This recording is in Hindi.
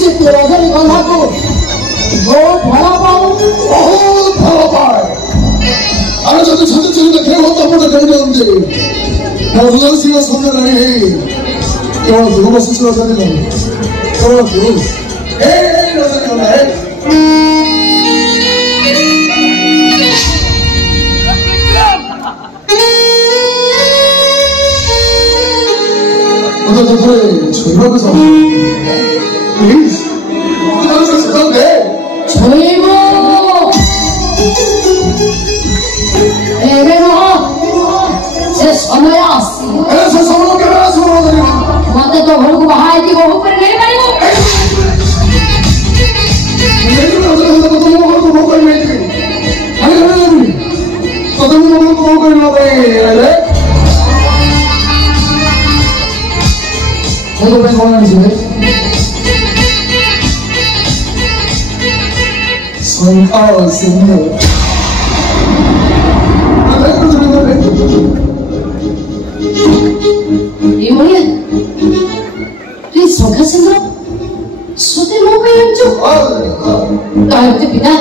अच्छी तरह से निकाला को बहुत भला पाओ, बहुत भला पाए। अरे जब छत चली रखे हो तब मुझे कहीं नहीं आते। मौजूदा सीमा सुनने नहीं है। क्या जो बस सीमा सुनने नहीं। तो जो नजर नहीं है। मुझे तो थोड़े छोड़ो के साथ। प्लीज, मुझे तो सिद्धांत है। छोड़ो। से समय आसी। ऐसे समय के बाद सुनो तो नहीं। माते तो घर को बाहर थी वो ऊपर नहीं पड़ेगा। नहीं तो तुम लोगों को मौका नहीं देंगे। अरे तो तुम लोगों को मौका नहीं देंगे। वो तो मैं कौन है इसमें? संखाल सिंह। ये बोलिए, तो ये संखाल सिंह सोते लोग हैं जो? ताकि पिता